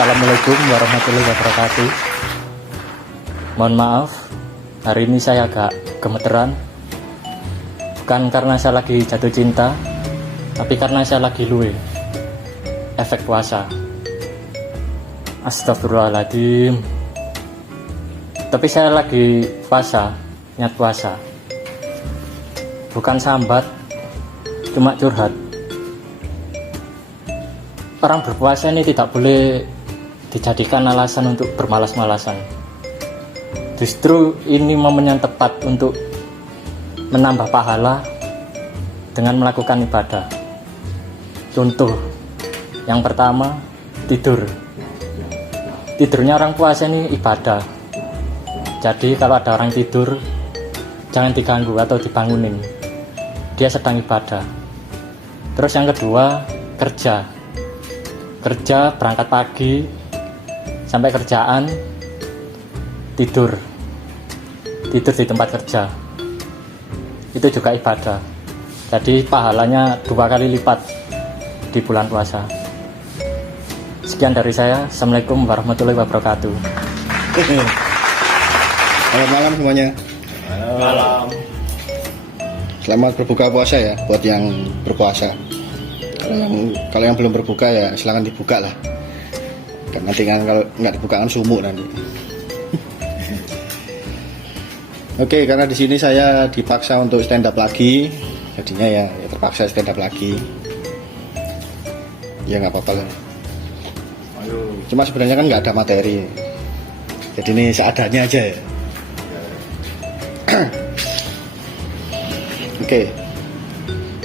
Assalamualaikum warahmatullahi wabarakatuh. Mohon maaf, hari ini saya agak gemeteran. Bukan karena saya lagi jatuh cinta, tapi karena saya lagi luwe. Efek puasa. Astagfirullahaladzim. Tapi saya lagi puasa, niat puasa. Bukan sambat, cuma curhat. Orang berpuasa ini tidak boleh dijadikan alasan untuk bermalas-malasan. Justru ini momen yang tepat untuk menambah pahala dengan melakukan ibadah. Contoh yang pertama, tidur. Tidurnya orang puasa ini ibadah. Jadi kalau ada orang tidur, jangan diganggu atau dibangunin. Dia sedang ibadah. Terus yang kedua, kerja berangkat pagi sampai kerjaan, tidur di tempat kerja, itu juga ibadah. Jadi pahalanya 2 kali lipat di bulan puasa. Sekian dari saya. Assalamualaikum warahmatullahi wabarakatuh. Selamat malam semuanya. Malam. Selamat berbuka puasa ya buat yang berpuasa. Kalau yang belum berbuka ya silakan dibuka lah. Dan nanti kan kalau nggak dibuka kan sumuk nanti. Oke, karena di sini saya dipaksa untuk stand up lagi, jadinya ya terpaksa stand up lagi. Ya nggak apa-apa lah. Cuma sebenarnya kan nggak ada materi. Jadi ini seadanya aja ya. Oke.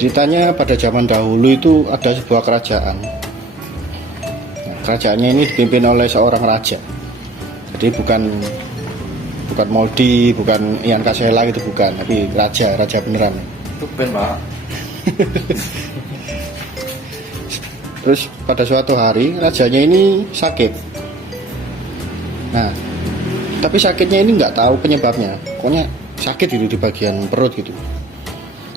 Ceritanya pada zaman dahulu itu ada sebuah kerajaan. Nah, kerajaannya ini dipimpin oleh seorang raja. Jadi bukan Moldi, bukan Ian Kasela gitu, bukan, tapi raja beneran. Tuben, Pak. Terus pada suatu hari rajanya ini sakit. Nah, tapi sakitnya ini nggak tahu penyebabnya. Pokoknya sakit gitu di bagian perut gitu.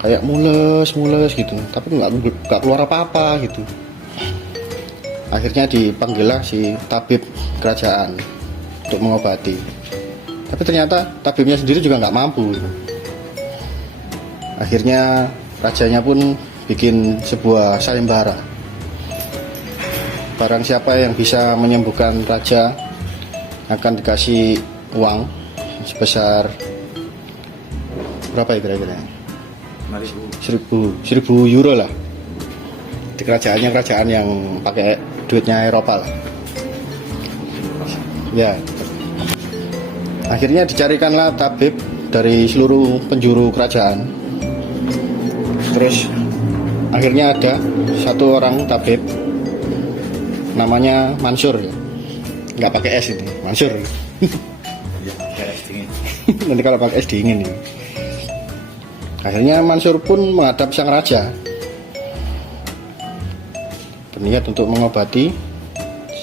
Kayak mules gitu, tapi nggak keluar apa-apa gitu. Akhirnya dipanggillah si tabib kerajaan untuk mengobati. Tapi ternyata tabibnya sendiri juga nggak mampu. Akhirnya rajanya pun bikin sebuah sayembara. Barang siapa yang bisa menyembuhkan raja akan dikasih uang sebesar berapa ya kira-kira? 1000 euro lah. Di kerajaan yang pakai duitnya Eropa lah. Ya. Akhirnya dicarikanlah tabib dari seluruh penjuru kerajaan. Terus akhirnya ada satu orang tabib namanya Mansur. Nggak pakai S ini, Mansur. Ya, pakai es dingin. Nanti kalau pakai es dingin nih. Akhirnya Mansur pun menghadap sang raja, berniat untuk mengobati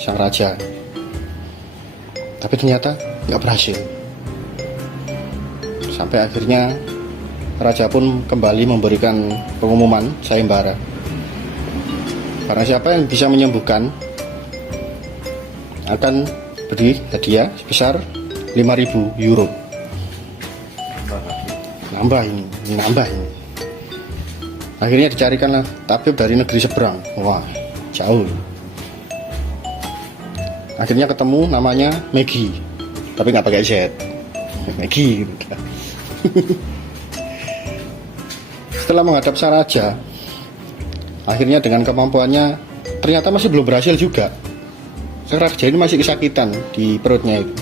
sang raja. Tapi ternyata nggak berhasil. Sampai akhirnya raja pun kembali memberikan pengumuman sayembara. Barang siapa yang bisa menyembuhkan akan beri hadiah sebesar 5.000 euro. Nambah ini. Akhirnya dicarikanlah tabib dari negeri seberang. Wah, jauh. Akhirnya ketemu, namanya Maggie, tapi nggak pakai Z. Maggie. Setelah menghadap sang raja, akhirnya dengan kemampuannya ternyata masih belum berhasil juga. Sang raja ini masih kesakitan di perutnya itu.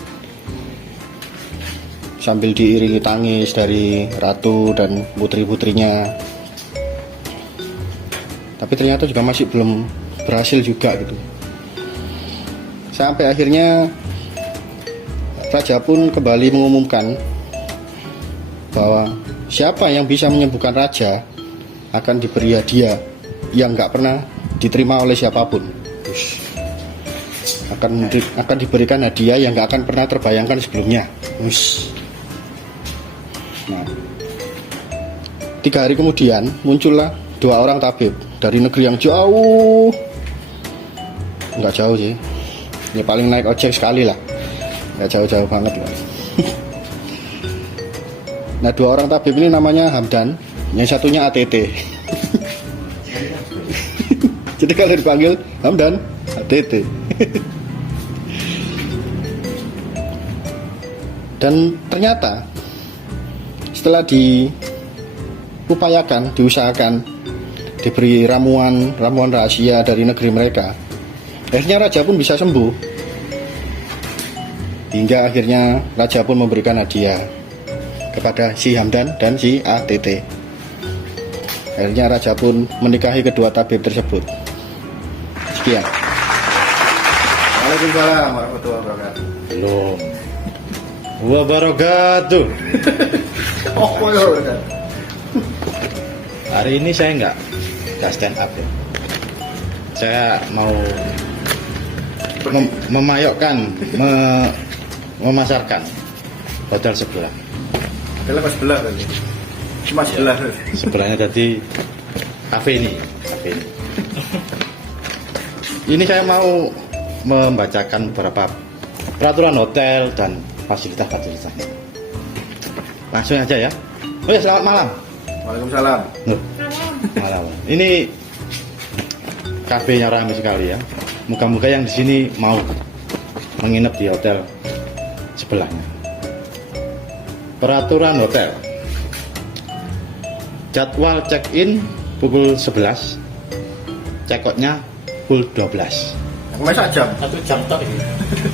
Sambil diiringi tangis dari ratu dan putri-putrinya. Tapi ternyata juga masih belum berhasil juga gitu. Sampai akhirnya raja pun kembali mengumumkan bahwa siapa yang bisa menyembuhkan raja akan diberi hadiah yang nggak pernah diterima oleh siapapun. Akan diberikan hadiah yang nggak akan pernah terbayangkan sebelumnya. Nah, 3 hari kemudian muncullah 2 orang tabib dari negeri yang jauh, nggak jauh sih, Ya paling naik ojek sekali lah, nggak jauh-jauh banget lah. Nah, 2 orang tabib ini namanya Hamdan, yang satunya ATT. Jadi kalau dipanggil Hamdan, ATT. Dan ternyata setelah diupayakan, diusahakan, diberi ramuan rahasia dari negeri mereka, akhirnya raja pun bisa sembuh. Hingga akhirnya raja pun memberikan hadiah kepada si Hamdan dan si ATT. Akhirnya raja pun menikahi kedua tabib tersebut. Sekian. Waalaikumsalam warahmatullahi wabarakatuh. Belum. Wabarakatuh. Oh, ya udah. Hari ini saya nggak stand up ya. Saya mau memayokkan, memasarkan hotel sebelah. Hotel pas sebelah tadi. Cuma sebelah. Sebelahnya tadi kafe ini. Ini saya mau membacakan beberapa peraturan hotel dan fasilitasnya. Langsung aja ya. Oh ya, selamat malam. Waalaikumsalam. Nuh, malam. Ini kafenya ramai sekali ya. Muka-muka yang di sini mau menginap di hotel sebelahnya. Peraturan hotel. Jadwal check-in pukul 11. Check-outnya pukul 12. Yang masa jam. 1 jam tok ini.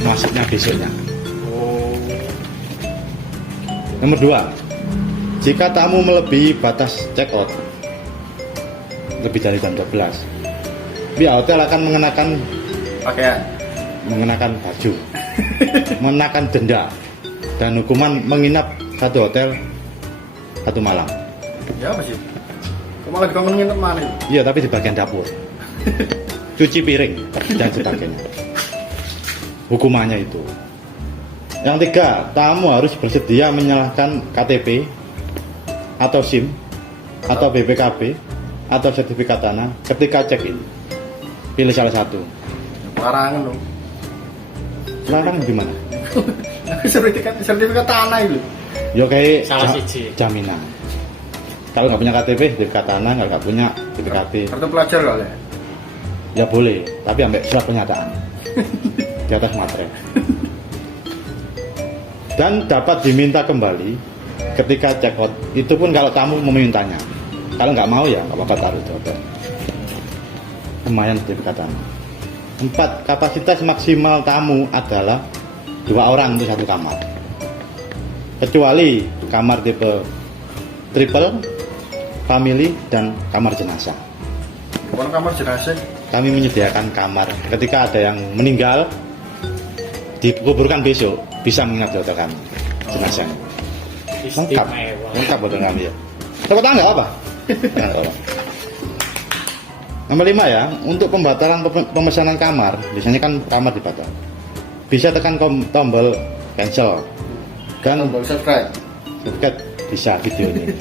Masuknya besoknya. Oh. Nomor 2. Jika tamu melebihi batas check-out lebih dari jam 12, pihak hotel akan mengenakan baju, mengenakan denda, dan hukuman menginap satu hotel 1 malam. Ya apa sih? Kok malah dikangenin nginep mana? Iya, tapi di bagian dapur, cuci piring dan sebagainya. Hukumannya itu. Yang 3, tamu harus bersedia menyerahkan KTP atau SIM atau BPKB atau sertifikat tanah ketika check-in. Pilih salah satu. Larangan dong. Larang gimana? sertifikat tanah itu. Ya kayak Salah siji. jaminan. Kalau nggak punya KTP, sertifikat tanah. Kalau nggak punya BPKB, Kartu pelajar kali. ya boleh. Tapi ambil surat pernyataan di atas materai. Dan dapat diminta kembali ketika check out. Itu pun kalau tamu memintanya. Kalau nggak mau ya nggak apa-apa, taruh di hotel. Lumayan sertifikat tanah. 4, kapasitas maksimal tamu adalah 2 orang untuk 1 kamar. Kecuali kamar tipe triple, family, dan kamar jenazah. Bukan kamar jenazah. Kami menyediakan kamar ketika ada yang meninggal dikuburkan besok, bisa menginap di hotel kami jenazahnya. Lengkap, lengkap hotel kami ya. Tepuk tangan nggak apa? Nggak apa. Nomor 5 ya, untuk pembatalan pemesanan kamar, biasanya kan kamar dibatal. Bisa tekan tombol cancel dan Tombol subscribe. bisa video ini.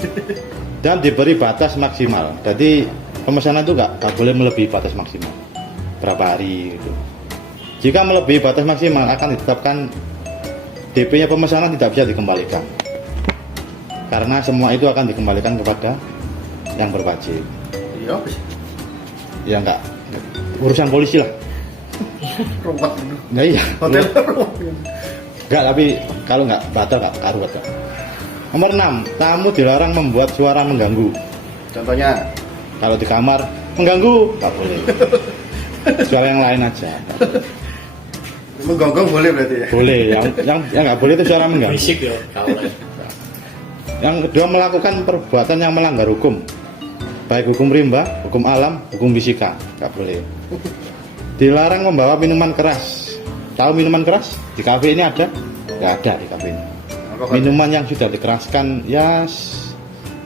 Dan diberi batas maksimal. Jadi pemesanan itu nggak boleh melebihi batas maksimal. Berapa hari gitu. Jika melebihi batas maksimal akan ditetapkan DP-nya pemesanan tidak bisa dikembalikan. Karena semua itu akan dikembalikan kepada yang berwajib. Iya apa sih? Ya enggak, urusan polisi lah. Rumput. Nah iya. Hotel. Enggak, tapi kalau enggak batal enggak karuat. Nomor 6, tamu dilarang membuat suara mengganggu. Contohnya Kalau di kamar mengganggu, enggak boleh. Suara yang lain aja. menggonggong boleh berarti ya. Boleh, yang enggak boleh itu suara mengganggu. Berisik ya kalau. Yang kedua, melakukan perbuatan yang melanggar hukum. Baik hukum rimba, hukum alam, hukum fisika, enggak boleh. Dilarang membawa minuman keras. Tahu minuman keras? Di kafe ini ada? Enggak ada di kafe ini. Minuman yang sudah dikeraskan ya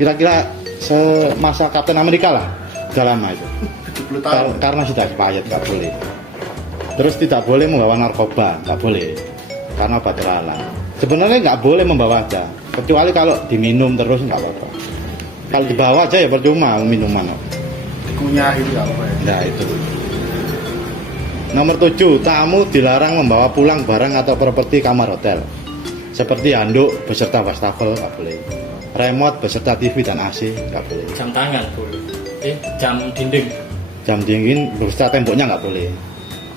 kira-kira semasa Kapten Amerika lah, sudah lama itu. 70 tahun. Karena sudah expired, nggak boleh. Terus tidak boleh membawa narkoba, nggak boleh, karena obat terlarang. Sebenarnya nggak boleh membawa aja, kecuali kalau diminum terus nggak apa-apa. Kalau dibawa aja ya percuma minuman. Dikunyah itu ya apa ya? Nah itu. Nomor 7, tamu dilarang membawa pulang barang atau properti kamar hotel. Seperti handuk beserta wastafel nggak boleh. Remote beserta TV dan AC nggak boleh. Jam tangan boleh. Jam dinding. Jam dingin beserta temboknya nggak boleh.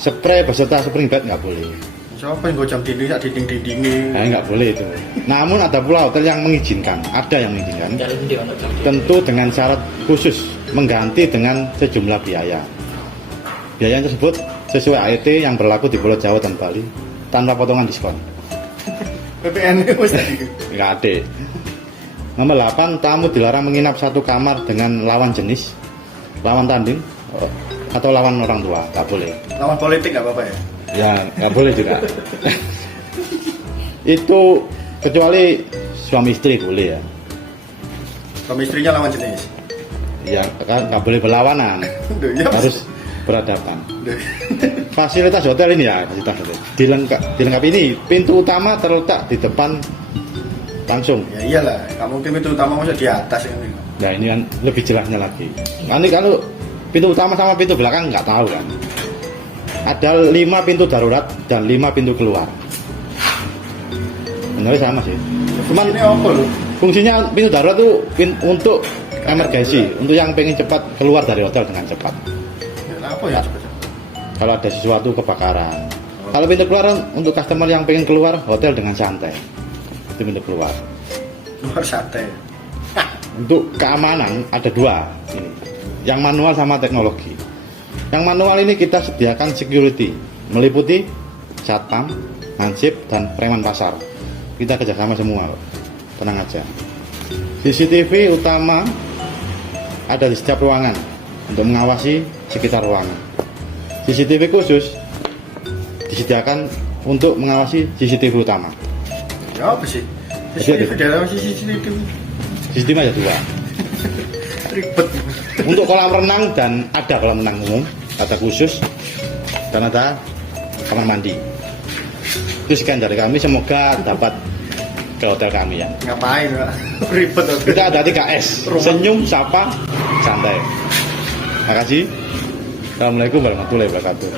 Spray beserta spring bed nggak boleh. Siapa yang gue jam dinding, sak dinding-dindingnya. Nah, nggak boleh itu. Namun ada pula hotel yang mengizinkan, ada yang mengizinkan. Dalam dia untuk jam dinding. Tentu dengan syarat khusus, mengganti dengan sejumlah biaya. Biaya tersebut sesuai AET yang berlaku di Pulau Jawa dan Bali tanpa potongan diskon. PPN wis tadi. Nggak ada. Nomor 8, tamu dilarang menginap satu kamar dengan lawan jenis, lawan tanding, atau lawan orang tua. Nggak boleh. Lawan politik nggak apa-apa ya? Ya, nggak boleh juga. Itu kecuali suami istri boleh ya. Suami istrinya lawan jenis. Ya, kan nggak boleh berlawanan. Duh, ya, Harus berhadapan. Duh. Fasilitas hotel ini ya, fasilitas hotel. Dilengkapi ini, pintu utama terletak di depan langsung. Ya iyalah, nggak mungkin itu utama masa di atas ini. Nah ini kan lebih jelasnya lagi. Nanti kalau pintu utama sama pintu belakang nggak tahu kan. Ada 5 pintu darurat dan 5 pintu keluar. Sebenarnya sama sih. Cuman Ini apa loh? fungsinya pintu darurat itu untuk emergency, untuk yang pengen cepat keluar dari hotel dengan cepat. Ya, apa ya coba? Kalau ada sesuatu kebakaran. Kalau pintu keluar untuk customer yang pengen keluar hotel dengan santai. Itu pintu keluar. Luar sate. Untuk keamanan ada 2 ini. Yang manual sama teknologi. Yang manual ini kita sediakan security, meliputi satpam, hansip, dan preman pasar. Kita kerjasama semua, loh. Tenang aja. CCTV utama ada di setiap ruangan untuk mengawasi sekitar ruangan. CCTV khusus disediakan untuk mengawasi CCTV utama. Ya apa sih? Jadi CCTV dalam CCTV CCTV ada 2. ribet. Untuk kolam renang dan ada kolam renang umum, ada khusus dan ada kamar mandi. Itu sekian dari kami, semoga dapat ke hotel kami ya. Ngapain Pak? Ribet. Kita ada 3S, senyum, sapa, santai. Terima kasih. Assalamualaikum warahmatullahi wabarakatuh.